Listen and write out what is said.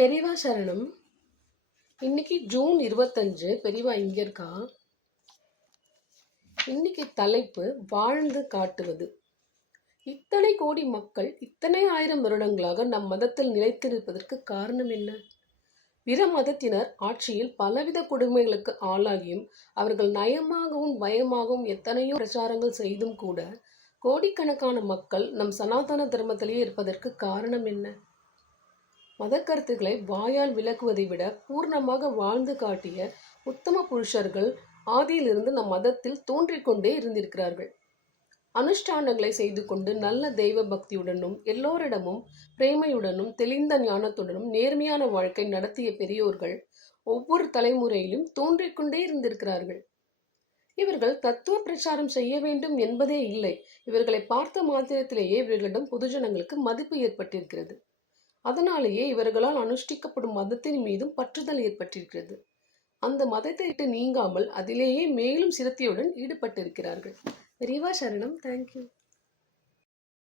பெரியவா சரணம். இன்னைக்கு ஜூன் 25. பெரியவா இங்க இருக்கா. இன்னைக்கு தலைப்பு வாழ்ந்து காட்டுவது. இத்தனை கோடி மக்கள் இத்தனை ஆயிரம் வருடங்களாக நம் மதத்தில் நிலைத்திருப்பதற்கு காரணம் என்ன? பிற மதத்தினர் ஆட்சியில் பலவித கொடுமைகளுக்கு ஆளாகியும் அவர்கள் நயமாகவும் பயமாகவும் எத்தனையோ பிரச்சாரங்கள் செய்தும் கூட கோடிக்கணக்கான மக்கள் நம் சனாதன தர்மத்திலேயே இருப்பதற்கு காரணம் என்ன? மத கருத்துக்களை வாயால் விளக்குவதை விட பூர்ணமாக வாழ்ந்து காட்டிய உத்தம புருஷர்கள் ஆதியிலிருந்து நம் மதத்தில் தோன்றிக்கொண்டே இருந்திருக்கிறார்கள். அனுஷ்டானங்களை செய்து கொண்டு நல்ல தெய்வ பக்தியுடனும் எல்லோரிடமும் பிரேமையுடனும் தெளிந்த ஞானத்துடனும் நேர்மையான வாழ்க்கை நடத்திய பெரியோர்கள் ஒவ்வொரு தலைமுறையிலும் தோன்றிக்கொண்டே இருந்திருக்கிறார்கள். இவர்கள் தத்துவ பிரச்சாரம் செய்ய வேண்டும் என்பதே இல்லை. இவர்களை பார்த்த மாத்திரத்திலேயே இவர்களிடம் பொதுஜனங்களுக்கு மதிப்பு ஏற்பட்டிருக்கிறது. அதனாலேயே இவர்களால் அனுஷ்டிக்கப்படும் மதத்தின் மீதும் பற்றுதல் ஏற்பட்டிருக்கிறது. அந்த மதத்தை விட்டு நீங்காமல் அதிலேயே மேலும் சிரத்தையுடன் ஈடுபட்டிருக்கிறார்கள். பெரியவா சரணம். தேங்க்யூ.